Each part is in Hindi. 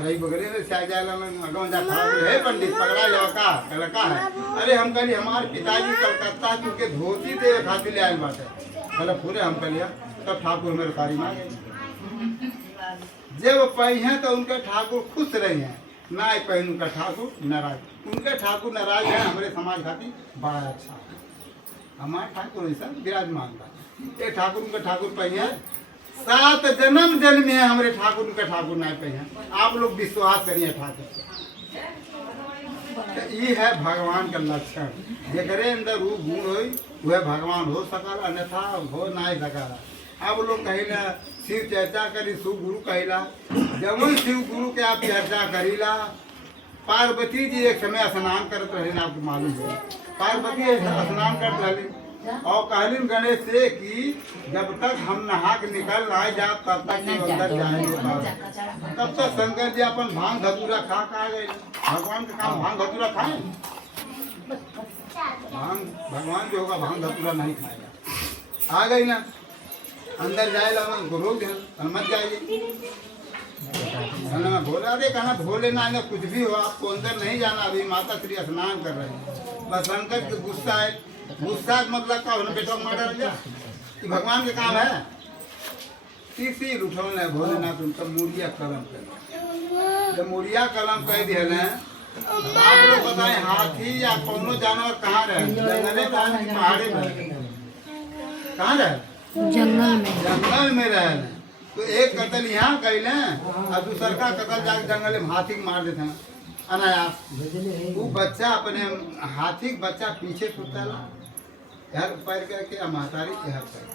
हरई बगले में से जाए गाँव जा खड़ा है पंडित पकड़ा जाओ का लड़का है। अरे हम कहली हमारे पिताजी कलकत्ता चूँकि धोती दे खातिर ले आए बाटे मतलब पूरे हम कह लिया तब ठाकुर मेरे कारी मांगे जब पहिए तो उनके ठाकुर खुश रहे हैं ना पहन उनका ठाकुर नाराज उनके ठाकुर नाराज है हमारे समाज खातिर बड़ा अच्छा हमारे ठाकुर ऐसा विराजमान था ये ठाकुर उनका ठाकुर पहिए 7 जन्म जन्म है हमारे ठाकुर उनका ठाकुर ना पहिए आप लोग विश्वास करिए ठाकुर तो ये है भगवान का लक्षण जेकरे अंदर वो गुण हो वह भगवान हो सकल अन्यथा हो ना सकल। अब लोग कहिला शिव चर्चा करी शिव गुरु कहिला जब शिव गुरु के आप चर्चा करीला पार्वती जी एक समय स्नान करते रहे ना आपको मालूम है पार्वती स्नान करते रहे और कहलिन गणेश से कि जब तक हम नहा के निकल ना जाए तब तक अंदर जाएंगे तब तक शंकर जी अपन भांग धतूरा खा गए भगवान का काम भांग धतूरा खाए भांग भगवान जो होगा भांग धतूरा नहीं खाएगा आ गई ना अंदर जाए रोक मत जाइए भोला अरे कहना भोले ना कुछ भी हो आपको अंदर नहीं जाना अभी माता श्री स्नान कर रहे हैं बस शंकर के गुस्सा है गुस्सा मतलब का होना बेटा मर्डर गया कि भगवान के काम है तीसरी उठौन है भोलेनाथ उनका मुड़िया कलम कर जब मुड़िया कलम कह दिया ना आप लोग बताएं हाथी या कोनो जानवर कहाँ रहे जंगले पहाड़ी में कहाँ रहे जंगल में रहे तो एक कतल यहाँ कैले और दूसर का कतल जाके जंगल में हाथी मार देते हैं अनायास वो बच्चा अपने हाथी का बच्चा पीछे सुतल हर पैर करके महतारी के हर पैर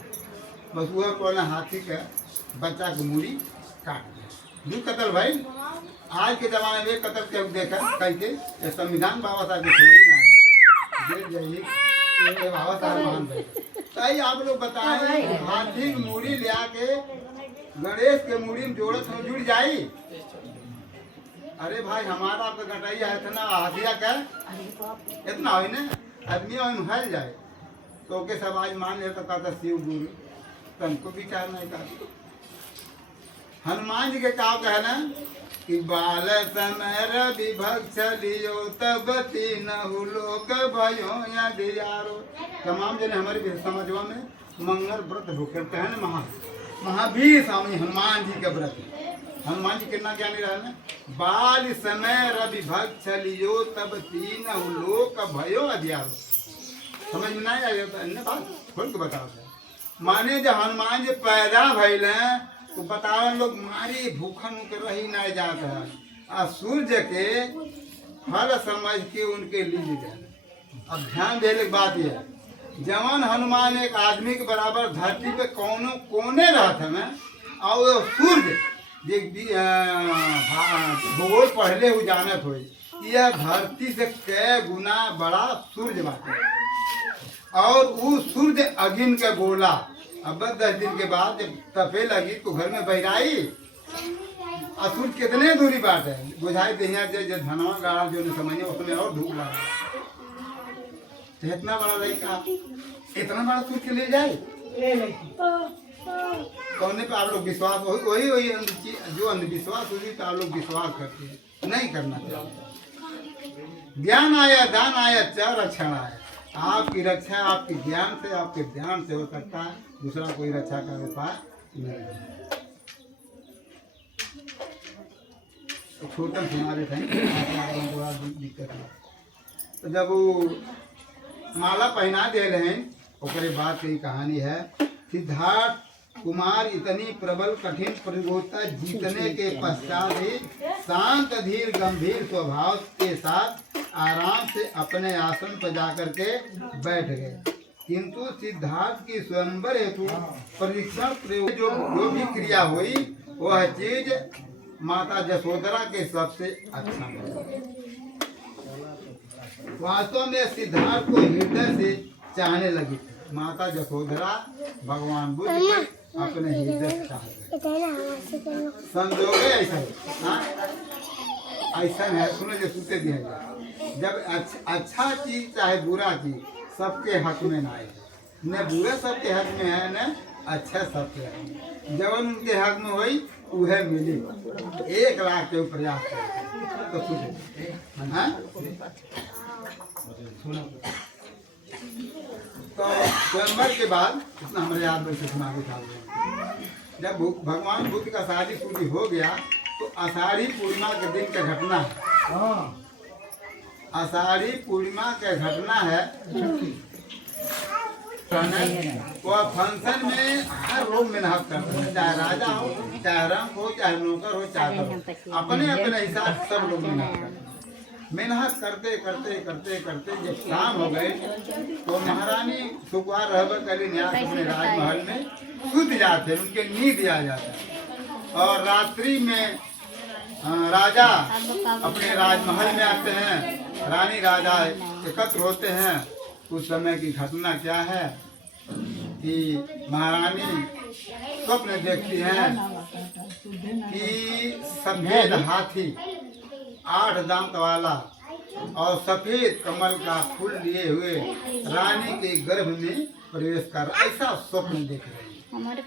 बस वह कौन हाथी का बच्चा की मूड़ी काट दिया दू कतल भाई आज के जमाने में कतल के देखा कैसे संविधान बाबा साहब की थोड़ी ना है जेल जाइए बाबा साहब मान भाई ताई आप लोग बताएं हाथी की मूड़ी ले आके गणेश के मूड़ी में जोड़त हो जुड़ जाई अरे भाई हमारा आपका घटाइया है इतना हाथिया का इतना हो ना आदमी हल जाए तो के सब आज मान ले तो कहता शिव गुरु तुमको विचार नहीं करता हनुमान जी के काव कहना कि बाल समय विभक्त लियो तब तीन लोक भयो या दियारो तमाम जने हमारे समाजवा में मंगल व्रत भूखे कहने महावीर स्वामी हनुमान जी का व्रत हनुमान जी कितना ज्ञानी रहना बाल समय रवि भक्त चलियो तब तीन लोक भयो अध्यारो समझ में नहीं आया तो अन्य बात खोल के बताओ माने जब हनुमान जी पैदा भइल तो बताओ लोग मारी भूखन के रही नहीं जाता है और सूर्य के फल समझ के उनके लिए जाए अब ध्यान देने की बात यह है जवान हनुमान एक आदमी के बराबर धरती पे कोने रहते हैं और सूर्य भूगोल पहले हुई जानत हो यह धरती से कई गुना बड़ा सूर्य बात है और वो सूर्य अगिन के गोला अब 10 दिन के बाद जब तपे लगी तो घर में बहराई और सूर्य कितने दूरी बात है बुझाई दहिया जो धनवा गाड़ा जो समझे उसमें और धूप लगा तो इतना बड़ा लड़का इतना बड़ा सूर्य ले जाए कौन पे आप लोग विश्वास वही वही जो अंधविश्वास हुई तो आप लोग विश्वास करते हैं नहीं करना चाहिए ज्ञान आया दान आया चार रक्षण आया आपकी रक्षा आपके ज्ञान से आपके ध्यान से हो सकता है दूसरा कोई रक्षा का उपाय नहीं है तो छोटा सुना देते हैं दिक्कत है तो जब वो माला पहना दे रहे हैं उसके बाद की कहानी है सिद्धार्थ कुमार इतनी प्रबल कठिन प्रतियोगिता जीतने के पश्चात ही शांत धीर गंभीर स्वभाव के साथ आराम से अपने आसन पर जाकर के बैठ गए किंतु सिद्धार्थ की स्वयंवर हेतु परीक्षण प्रयोग जो भी क्रिया हुई वह चीज माता जसोदरा के सबसे अच्छा लगा। वास्तव में सिद्धार्थ को हृदय से चाहने लगी माता जसोदरा भगवान बुद्ध अपने हृदय से चाहते संजोग ऐसा ऐसा है सुनो जो सूते दिया जाए जब अच्छा चीज चाहे बुरा चीज सबके हक में ना आए न बुरा सबके हक में है न अच्छा सबके हक में जब उनके हक में हुई उहे मिली 1 लाख के प्रयास तो सुने तो स्वयंवर के बाद इतना हमारे याद में से सुना दिखा जब भगवान बुद्ध का शादी पूरी हो गया तो आषाढ़ी पूर्णिमा के दिन का घटना है। आषाढ़ी पूर्णिमा का घटना है। वो फंक्शन में हर लोग मेहनत करते हैं, चाहे राजा हो, चाहे रंग हो, चाहे नौकर हो, चाहे अपने अपने हिसाब से सब लोग मेहनत करते हैं। मेहनत करते करते करते करते जब शाम हो गए तो महारानी सुखवार रहबर कली न्यास अपने राजमहल में सूत जाते, उनके नींद आ जाता। और रात्रि में राजा अपने राजमहल में आते हैं, रानी राजा एकत्र होते हैं। उस समय की घटना क्या है कि महारानी स्वप्न देखती हैं कि सफेद हाथी 8 दांत वाला और सफेद कमल का फूल लिए हुए रानी के गर्भ में प्रवेश कर, ऐसा स्वप्न देख रही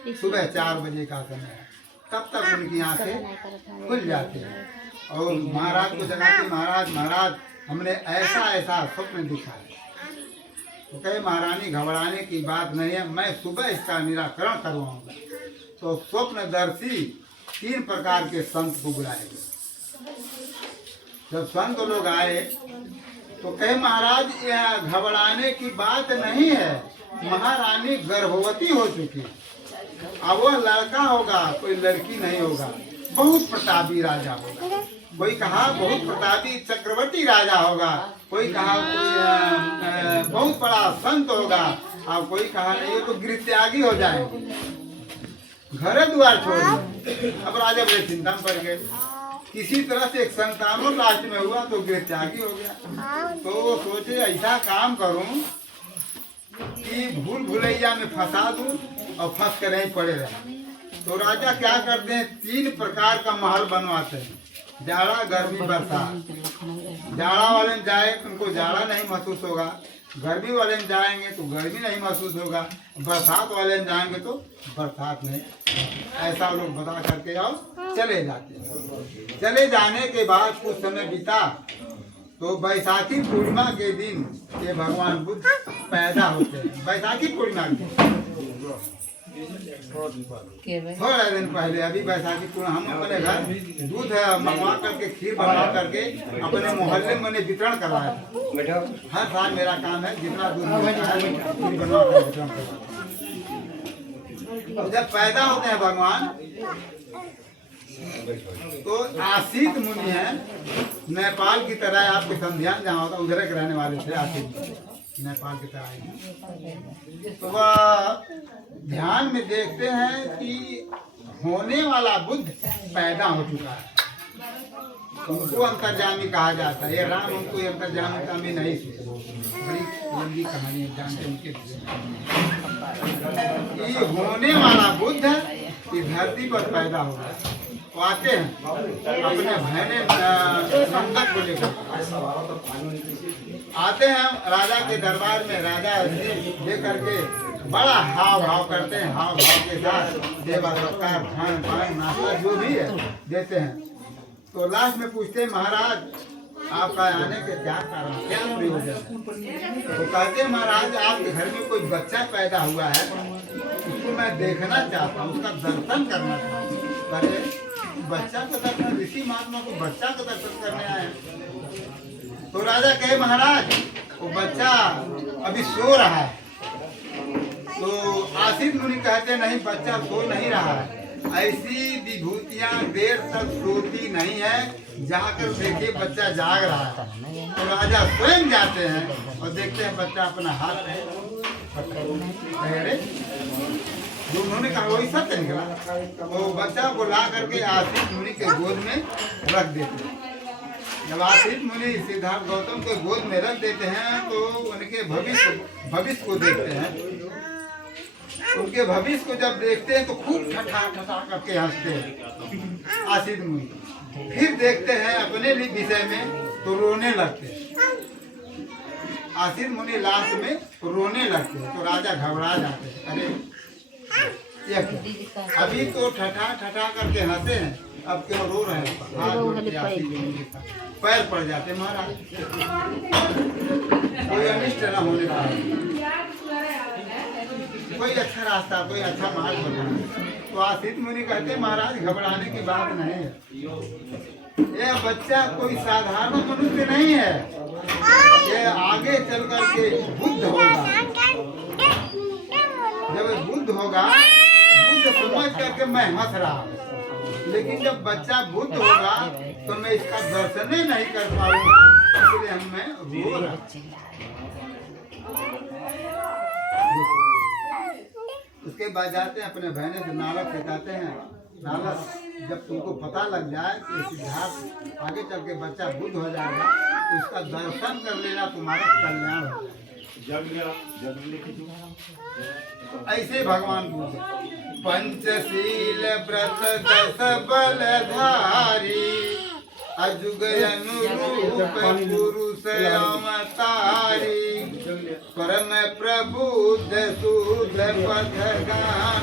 है। सुबह 4 बजे का समय है, तब तक उनकी आंखें खुल जाती हैं और महाराज को जगाते, महाराज महाराज हमने ऐसा ऐसा स्वप्न दिखा है। तो कहे महारानी घबराने की बात नहीं है, मैं सुबह इसका निराकरण करवाऊंगा। तो स्वप्नदर्शी 3 प्रकार के संत को बुलाएंगे। जब संत लोग आए तो कहे महाराज यह घबराने की बात नहीं है, महारानी गर्भवती हो चुकी, अब वह लड़का होगा, कोई लड़की नहीं होगा, बहुत प्रतापी राजा होगा। कोई कहा बहुत प्रतापी चक्रवर्ती राजा होगा, कोई कहा कोई बहुत बड़ा संत होगा, और कोई कहा नहीं तो गृहत्यागी हो जाएंगे, घर द्वार छोड़। अब राजा बड़े चिंता में पड़ गए। किसी तरह से एक संतानों लास्ट में हुआ तो गृहत्यागी हो गया। तो वो सोचे ऐसा काम करूं कि भूल भुलैया में फंसा दूं और फंस कर नहीं पड़े रहे। तो राजा क्या करते हैं, 3 प्रकार का महल बनवाते हैं, जाड़ा गर्मी बरसात। जाड़ा वाले में जाए तो उनको जाड़ा नहीं महसूस होगा, गर्मी वाले में जाएंगे तो गर्मी नहीं महसूस होगा, बरसात वाले में जाएंगे तो बरसात नहीं। ऐसा लोग बता करके और चले जाते हैं। चले जाने के बाद कुछ समय बीता तो बैसाखी पूर्णिमा के दिन ये भगवान बुद्ध पैदा होते हैं। बैसाखी पूर्णिमा के थोड़ा दिन पहले, अभी बैसाखी पूर्णिमा हम अपने घर दूध मंगवा करके खीर बनवा करके अपने मोहल्ले में वितरण करवाया। हर साल मेरा काम है, जितना दूध मिलता है खीर बनवा कर वितरण करवाया। जब पैदा होते हैं भगवान तो आसित मुनि है, नेपाल की तरह आपके संध्यान जहाँ होता उधर के रहने वाले थे। आसित नेपाल की तरह तो वह ध्यान में देखते हैं कि होने वाला बुद्ध पैदा हो चुका है, उनको अंतर्जामी कहा जाता है। ये राम उनको अंतर्जामी नहीं सोचे, बड़ी लंबी कहानी है, जानते उनके कि होने वाला बुद्ध इस धरती पर पैदा होगा। तो आते हैं अपने बहने नंदक को लेकर आते हैं राजा के दरबार में। राजा ले करके बड़ा हाव भाव करते हैं, हाव भाव के साथ सेवा सत्कार खान पान नाश्ता जो भी है देते हैं। तो लास्ट में पूछते हैं महाराज आपका आने के क्या कारण, क्या प्रयोजन है। तो कहते हैं महाराज आपके घर में कोई बच्चा पैदा हुआ है, उसको मैं देखना चाहता हूँ, उसका दर्शन करना चाहता हूँ। बच्चा का दर्शन, ऋषि महात्मा को बच्चा का दर्शन करने आए। तो राजा कहे महाराज वो बच्चा अभी सो रहा है। तो आसित मुनि कहते नहीं बच्चा सो नहीं रहा है, ऐसी विभूतियां देर तक सोती नहीं है, जाकर देखिए बच्चा जाग रहा है। तो राजा स्वयं जाते हैं और देखते हैं बच्चा अपना हाथ है, जो उन्होंने कहा वही सत्य निकला। तो बच्चा को ला करके आसित मुनि के गोद में रख देते हैं। जब आसित मुनि सिद्धार्थ गौतम के गोद में रख देते हैं तो उनके भविष्य को देखते हैं। उनके भविष्य को जब देखते हैं तो खूब ठठा ठठा करके हंसते हैं आसित मुनि। फिर देखते हैं अपने विषय में तो रोने लगते हैं। आसित मुनि लास्ट में रोने लगते हैं। तो राजा घबरा जाते हैं, अरे अभी तो ठठा ठठा करके हंसे हैं, अब क्यों रो रहे हैं? हाथ जोड़ के आशीष देंगे, पैर पड़ जाते महाराज, कोई अनिष्ट न होने पाए, कोई अच्छा रास्ता, कोई अच्छा मार्ग बताए। तो आसित मुनि कहते महाराज घबराने की बात नहीं है, ये बच्चा कोई साधारण मनुष्य नहीं है, ये आगे चल करके बुद्ध होगा। जब बुद्ध होगा, बुद्ध समझ करके मैं हंस रहा, लेकिन जब बच्चा बुद्ध होगा तो मैं इसका दर्शन ही नहीं कर पाऊंगा, इसलिए मैं रो रहा। उसके बाद जाते हैं अपने बहने से नारद से कहते हैं, नारद जब तुमको पता लग जाए कि सिद्धार्थ आगे चल के बच्चा बुद्ध हो जाएगा तो उसका दर्शन कर लेना, तुम्हारा कल्याण हो जाएगा। तो ऐसे भगवान बोले, पंचशील व्रत दस बलधारी, अजुग अनुरूप पुरुष अवतारी, परम प्रबुद्ध शुद्ध पथगामी,